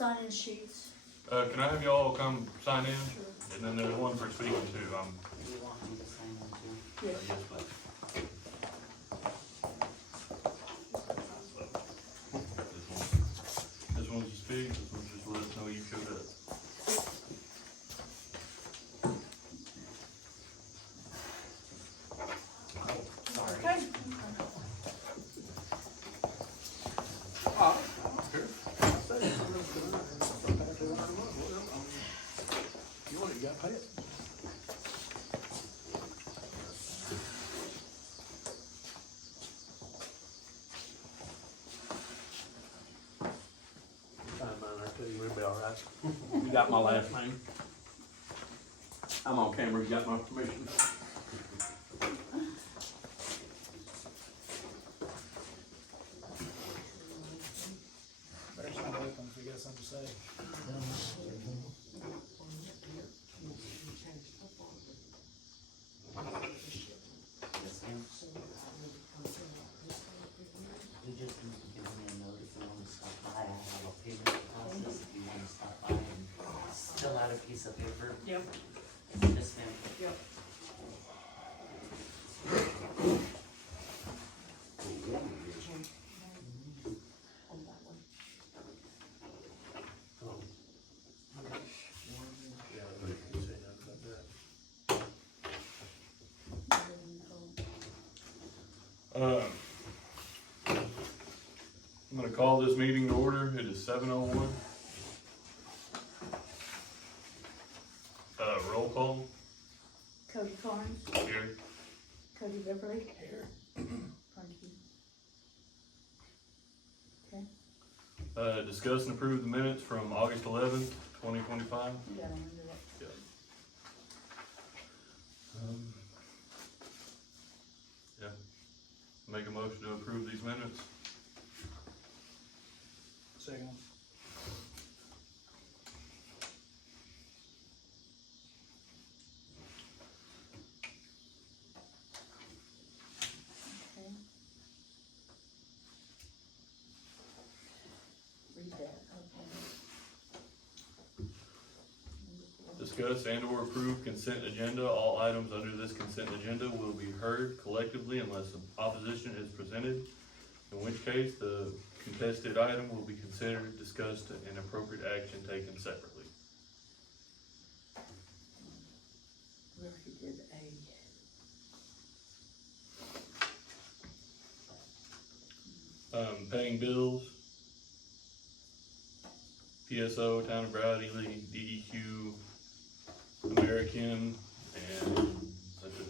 sign-in sheets. Can I have y'all come sign in? And then there's one for speaking too. Do you want me to sign them too? Yes. Yes, please. This one's to speak, this one's just let us know you showed up. Okay. You want it, you gotta pay it. Sign mine there too, we'll be all right. You got my last name. I'm on camera, you got my permission. Better sign open if you got something to say. Yes, ma'am. You just need to give me a note if you wanna stop by. I have a payment process if you wanna stop by and fill out a piece of paper. Yep. Yes, ma'am. Yep. Yeah, you can say nothing about that. I'm gonna call this meeting to order. It is 7:01. Roll call Cody Carnes, here. Cody Beverly. Here. Thank you. Okay, Discuss and approve the minutes from August 11th, 2025. you got them under that. Yep. Yeah. Make a motion to approve these minutes. Second. Okay. Read that, okay. Discuss and or approve consent agenda. All items under this consent agenda will be heard collectively unless opposition is presented, in which case the contested item will be considered, discussed, and appropriate action taken separately. We already did Paying bills. PSO, Town of Grady, DEQ, American, and that's it.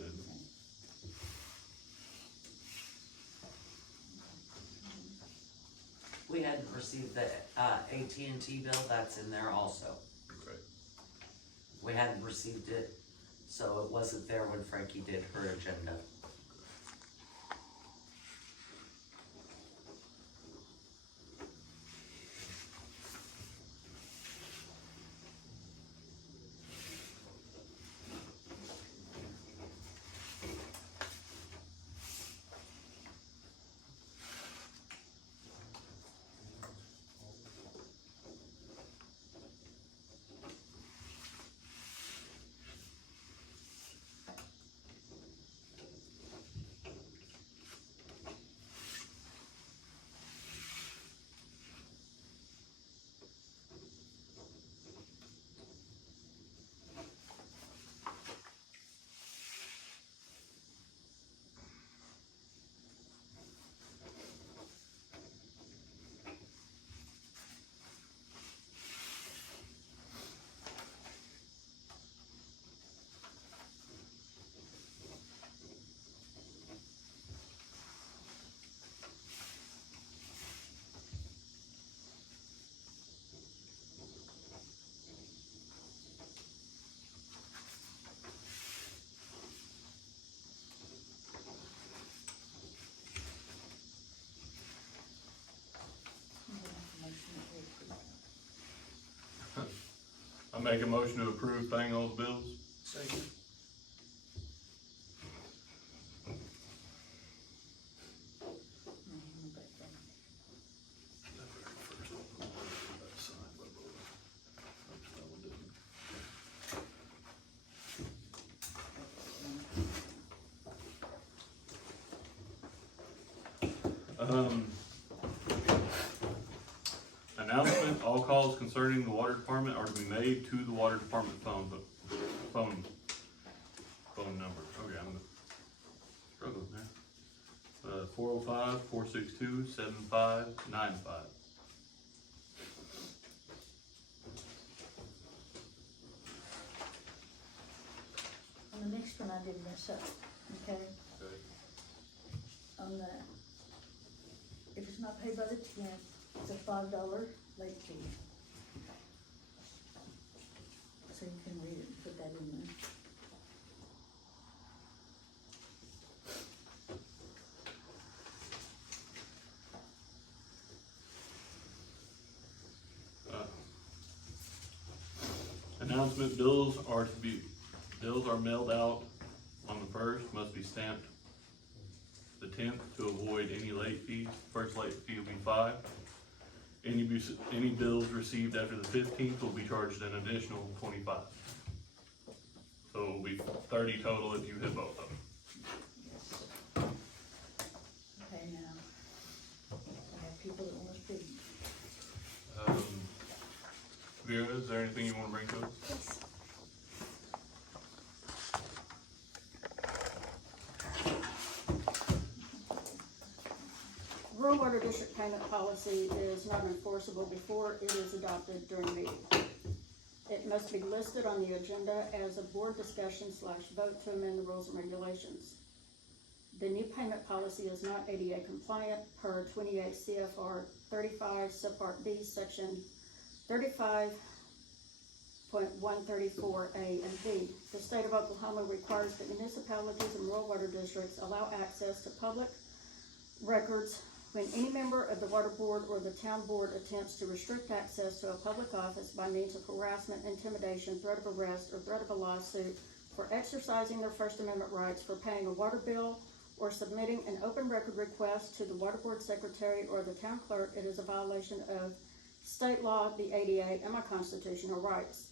We hadn't received the, AT&T bill, that's in there also. Okay. We hadn't received it, so it wasn't there when Frankie did her agenda. I make a motion to approve paying those bills. Second. The very first one, that's signed by both Announcement, all calls concerning the water department are to be made to the water department phone number. Okay, I'm struggling there. 405-462-7595. On the next one, I did mess up, okay? On the, if it's not paid by the 10th, it's a $5 late fee. So you can read it and put that in there. Announcement, bills are mailed out on the 1st, must be stamped the 10th to avoid any late fees. First late fee will be $5. Any bills received after the 15th will be charged an additional $25. So it will be $30 total if you hit both of them. Yes. Okay, now, I have people that wanna speak. Vera, is there anything you wanna bring to us? Yes. Rural Water District payment policy is not enforceable before it is adopted during meeting. It must be listed on the agenda as a board discussion / vote to amend the rules and regulations. The new payment policy is not ADA compliant per 28 CFR 35 subpart B section 35.134A and B. The state of Oklahoma requires that municipalities and rural water districts allow access to public records when any member of the water board or the town board attempts to restrict access to a public office by means of harassment, intimidation, threat of arrest, or threat of a lawsuit for exercising their First Amendment rights, for paying a water bill, or submitting an open record request to the water board secretary or the town clerk. It is a violation of state law, the ADA, and my constitutional rights.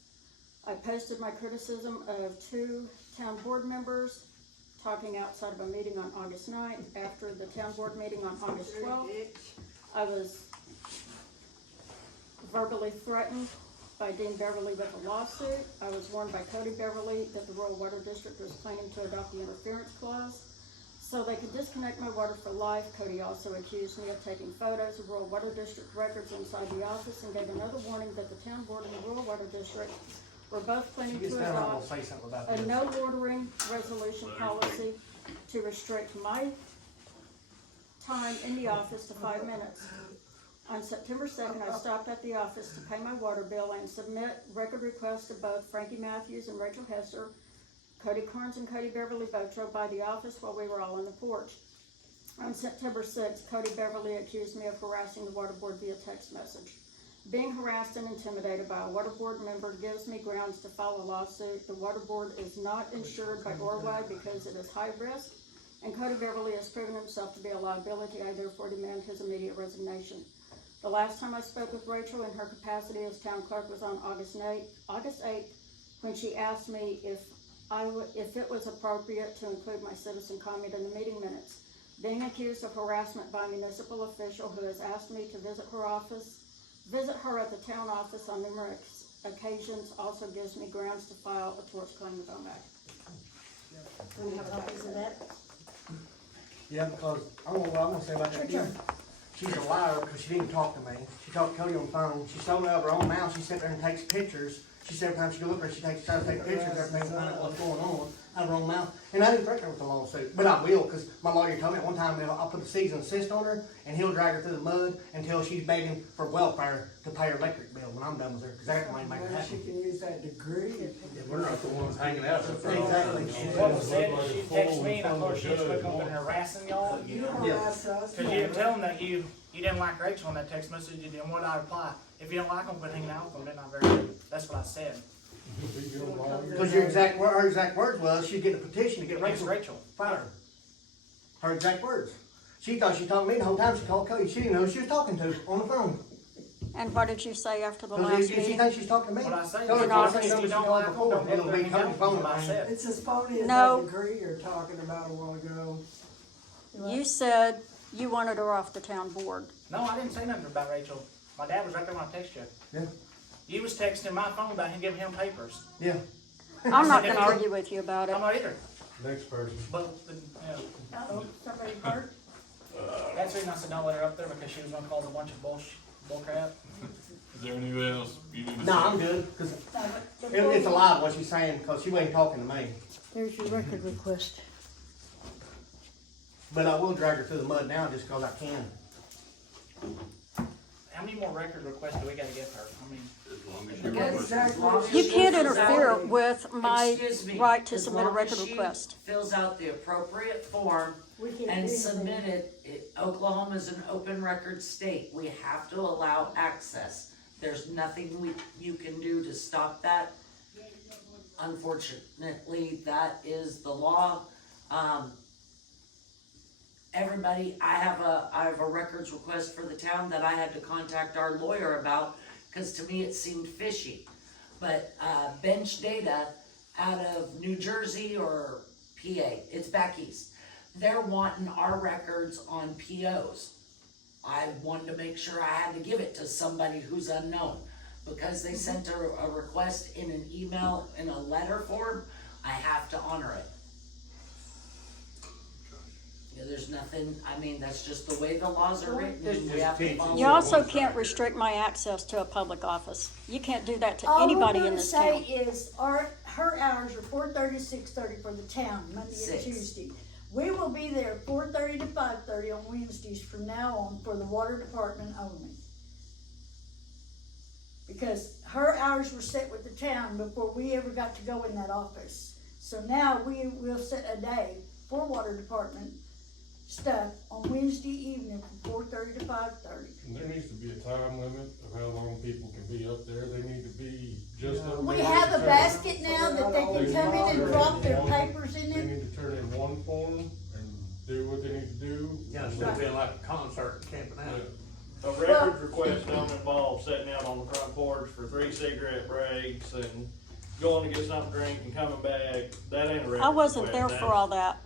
I posted my criticism of 2 town board members talking outside of a meeting on August 9th. After the town board meeting on August 12th, I was verbally threatened by Dean Beverly with a lawsuit. I was warned by Cody Beverly that the Rural Water District was planning to adopt the interference clause so they could disconnect my water for life. Cody also accused me of taking photos of Rural Water District records inside the office and gave another warning that the town board and the Rural Water District were both planning to adopt say something about a no watering resolution policy to restrict my time in the office to 5 minutes. On September 2nd, I stopped at the office to pay my water bill and submit record requests to both Frankie Matthews and Rachel Hester. Cody Carnes and Cody Beverly both drove by the office while we were all on the porch. On September 6th, Cody Beverly accused me of harassing the water board via text message. Being harassed and intimidated by a water board member gives me grounds to file a lawsuit. The water board is not insured by Orway because it is high risk, and Cody Beverly has proven himself to be a liability. I therefore demand his immediate resignation. The last time I spoke with Rachel in her capacity as town clerk was on August 8th, when she asked me if it was appropriate to include my citizen comment in the meeting minutes. Being accused of harassment by a municipal official who has asked me to visit her at the town office on numerous occasions also gives me grounds to file a torts claim with OMAC. Do we have copies of that? Yeah, because I don't know what I'm gonna say about that. Sure. She's a liar because she didn't talk to me. She talked to Cody on the phone. She told me of her own mouth. She sits there and takes pictures. She said every time she goes up there, she tries to take pictures, everything, to find out what's going on out of her own mouth. And I didn't threaten her with a lawsuit, but I will, because my lawyer told me at one time I'll put the cease and desist on her, and he'll drag her through the mud until she's begging for welfare to pay her electric bill when I'm done with her, because that's going to make her Well, she happy. can use that degree. We're not the ones hanging out. Exactly. What was said, she texted me and I told her she was looking and harassing y'all. You harass us. Cause you tell them that you didn't like Rachel on that text message, and then what I reply, if you don't like them, quit hanging out with them, they're not very good. That's what I said. Because her exact words was, she'd get a petition to get Against Rachel Rachel. fired. Her exact words. She thought she was talking to me the whole time. She called Cody. She didn't know who she was talking to on the phone. And what did you say after the Because last if she meeting? thinks she's talking to me, What I say, tell her if to you say something she don't called like them, before. don't It'll go be there and Cody's hang out. phone That's what I line. said. It's as phony as No. that degree you're talking about a while ago. You you wanted her off the town board. No, I didn't say nothing about Rachel. My dad was right there when I texted you. Yeah. You was texting my phone about him giving him papers. Yeah. I'm not gonna argue with you about it. I'm not either. Next person. But, Uh-oh, somebody hurt? that's the reason I said don't let her up there, because she was gonna cause a bunch of bull crap. Is there anything else you need to say? No, I'm good, cause it's a lie what she's saying, cause she ain't talking to me. There's your record request. But I will drag her through the mud now just cause I can. How many more record requests do we gotta give her? I mean, As long as you Because request. as long as You she can't fills interfere out- with my Excuse me, right to as submit a long as record she request. Fills out the appropriate form We can't do and anything. submit it. Oklahoma's an open record state. We have to allow access. There's nothing you can do to stop that. Unfortunately, that is the law. Everybody, I have a records request for the town that I had to contact our lawyer about, cause to me it seemed fishy. But, bench data out of New Jersey or PA, it's back east. They're wanting our records on POs. I wanted to make sure I had to give it to somebody who's unknown. Because they sent a request in an email, in a letter form, I have to honor it. Yeah, there's nothing, I mean, that's just the way the laws are written, and we have to follow. You also can't restrict my access to a public office. You can't do that to All anybody we're in gonna this say town. is, her hours are 4:30 to 6:30 for the town, Monday and Six. Tuesday. We will be there 4:30 to 5:30 on Wednesdays from now on for the water department only. Because her hours were set with the town before we ever got to go in that office. So now we will set a day for water department stuff on Wednesday evening from 4:30 to 5:30. There needs to be a time limit of how long people can be up there. They need to be just up there. We have a basket now that they can come in and drop their papers in They it. need to turn in one form and do what they need to do. Yeah, instead of being like a concert and camping out. Yeah. A records request don't involve sitting out on the front porch for 3 cigarette breaks and going to get something to drink and coming back. That ain't a records I wasn't there request. for all that.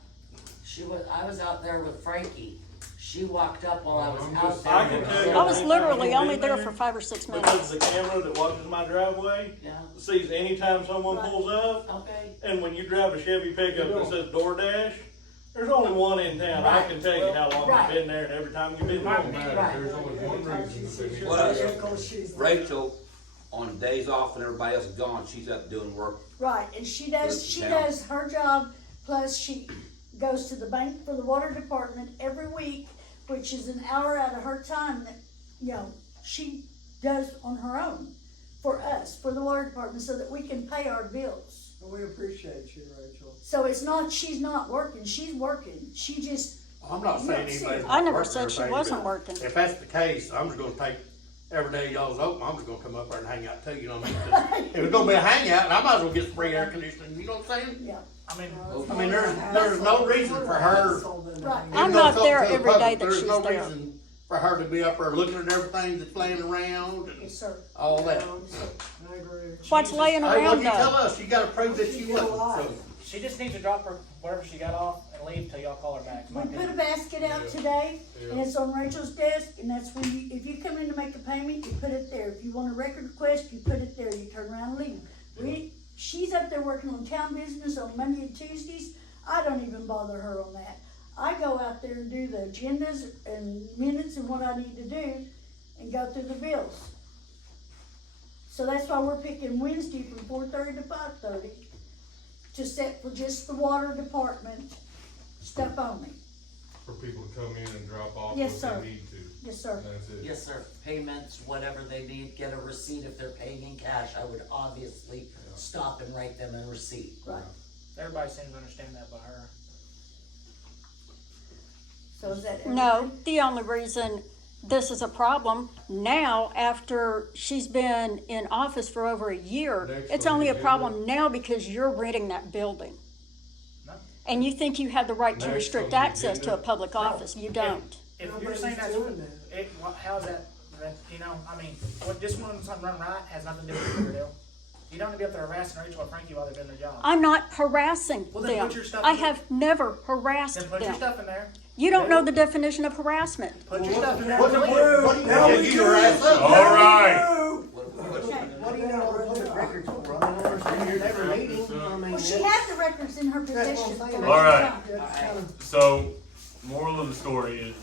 I was out there with Frankie. She walked up while I was I'm out just there. I can tell you. I was literally I've only been there for 5 or 6 Because minutes. the camera that watches my driveway Yeah, sees anytime someone Right. pulls up, okay. and when you drive a Chevy pickup that says DoorDash, there's only one in town. I can tell you how long Right. you've been there and every time you've been It don't there. matter. Right. There's only one reason that they need to. Well, Rachel, on days off when everybody else is gone, she's up doing work. Right, and she does her job, plus she goes to the bank for the water department every week, which is an hour out of her time that, she does on her own for us, for the water department, so that we can pay our bills. We appreciate you, Rachel. So it's not, she's not working, she's working, she just, I'm not saying No, anybody's. I never working said every she day, wasn't but working. If that's the case, I'm just gonna take, every day y'all's open, I'm just gonna come up there and hang out too, you know what I mean? If it's gonna be a hangout, I might as well get some free air conditioning, you know what I'm saying? yeah. I mean, I mean, there's no reason for her. Right. I'm even though not it's there open to the every day public, that there's she's no there. reason for her to be up there looking at everything that's laying around and Yes, sir. all that. I agree. What's laying Hey, well, around you tell though? us, you gotta prove that you wasn't, so. she just needs to drop her, whatever she got off, and leave till y'all call her back. We put a basket out today, and it's on Rachel's desk, and that's when if you come in to make a payment, you put it there. If you want a record request, you put it there, you turn around and leave. She's up there working on town business on Monday and Tuesdays. I don't even bother her on that. I go out there and do the agendas and minutes and what I need to do, and go through the bills. So that's why we're picking Wednesday from 4:30 to 5:30 to set for just the water department stuff only. For people to come in and drop off Yes, what sir. they need to. Yes, sir. And that's it. Yes, sir. Payments, whatever they need, get a receipt. If they're paying in cash, I would obviously stop and write them a receipt. Right. Everybody seems to understand that by her. So is that No, everything? the only reason this is a problem now, after she's been in office for over a year, Next it's on only the a agenda. problem now because you're renting that building. No. And you think you have the right to Next restrict on the access to a agenda. public office. You don't. If you're Nobody's saying that's, doing that. how's that, I mean, what this one's run right has nothing to do with your deal. You don't need to be up there harassing Rachel or Frankie while they're doing their job. I'm not harassing Well, then them. put your stuff I in there. have never harassed Then put your them. stuff in there, You don't know the definition of harassment. Put your stuff in there. What do you Yeah, know? you your ass up. All right. What do you know the public records for? I don't understand. You're never meeting. I mean, Well, she had the records in her That's what I'm possession. saying. All right. that's kind of- So, moral of the story is,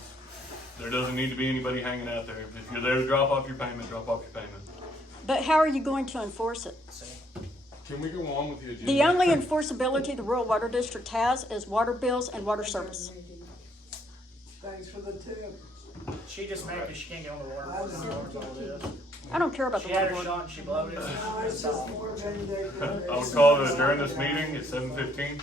there doesn't need to be anybody hanging out there. If you're there to drop off your payment, drop off your payment. But how are you going to enforce it? Can we go on with the agenda? The only enforceability the rural water district has is water bills and water service. Thanks for the tip. She just mad because she can't get on the water board. That's all it is. I don't care about the She had water her board. shot and she blowed it. No, it's just more vindictive. I would call to adjourn this meeting at 7:15.